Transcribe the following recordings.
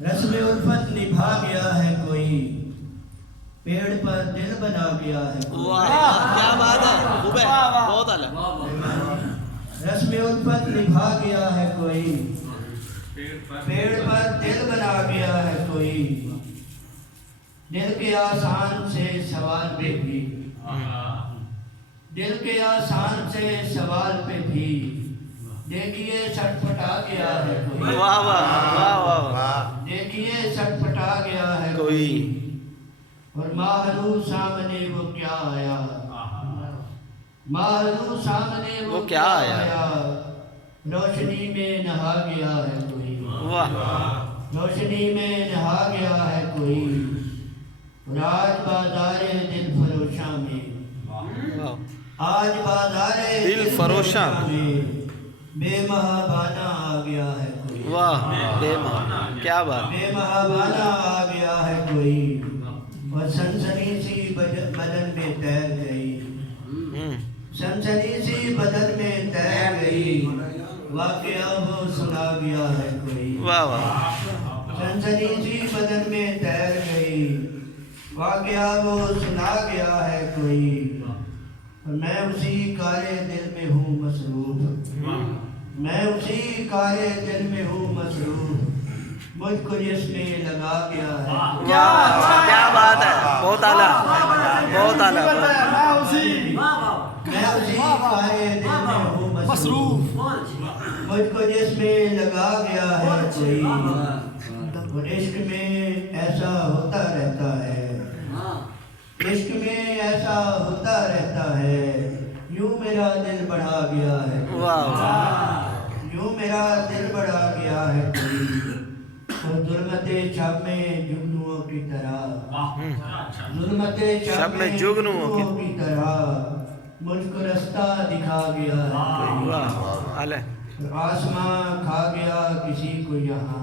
رسم الفت نبھا گیا ہے کوئی، پیڑ پر دل بنا گیا ہے کوئی۔ واہ کیا بات ہے، خوب ہے، بہت اعلیٰ۔ رسم الفت نبھا گیا ہے کوئی، پیڑ پر دل بنا گیا ہے کوئی، دل کے آسان سے سوال پہ بھی، دل کے آسان سے سوال پہ بھی دیکھیے سٹ پٹا گیا ہے کوئی۔ واہ واہ واہ واہ دیکھیے سٹ پٹا گیا ہے کوئی۔ اور ماہرو سامنے وہ کیا آیا، ماہرو سامنے وہ کیا آیا، روشنی میں نہا گیا ہے کوئی، واہ روشنی میں نہا گیا ہے کوئی، اور آج بازار دل فروشاں میں، آج بازار دل فروشاں میں بے مہابانہ آ گیا ہے کوئی۔ واہ بے ماں کیا بات۔ بے مہابانہ آ گیا ہے کوئی، اور سنسنی سی بدن میں تیر گئی، سنسنی سی بدن میں تیر گئی، واقعہ وہ سنا گیا ہے کوئی۔ واہ واہ سنسنی سی بدن میں تیر گئی، واقعہ وہ سنا گیا ہے کوئی، اور میں اسی کالے دل میں ہوں مصروف، میں اسی کالے دل میں ہوں مصروف، مجھ کو جس میں لگا گیا ہے۔ کیا بات ہے، بہت اعلیٰ بہت اعلیٰ۔ میں اسی کالے دل میں ہوں مصروف، مجھ کو جس میں لگا گیا ہے کوئی، اور عشق میں ایسا ہوتا رہتا ہے، عشق میں ایسا ہوتا رہتا ہے، یوں میرا دل بڑھا گیا ہے، یوں میرا دل بڑھا گیا ہے کوئی، اور ظلمت شب میں جگنوؤں کی طرح، ظلمت شب میں جگنوؤں کی طرح مجھ کو رستہ دکھا گیا ہے کوئی، واہ اعلیٰ۔ آسمان کھا گیا کسی کو یہاں،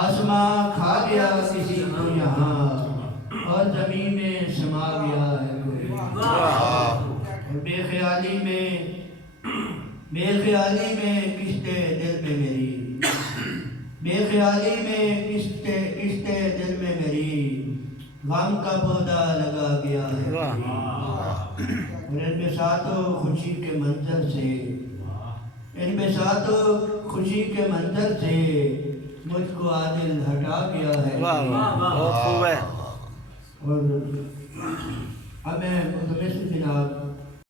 آسمان کھا گیا کسی کو یہاں، اور زمین میں سما گیا ہے کوئی، اور بے خیالی میں کشتے دل میں میری، بے خیالی میں کشتے دل میں میری، غم کا پودا لگا گیا ہے کوئی، اور ان بساطوں خوشی کے منظر سے، ان بساطوں خوشی کے منظر سے مجھ کو عادل ہٹا گیا ہے، بہت خوب ہے۔ اور اب میں متمثل جناب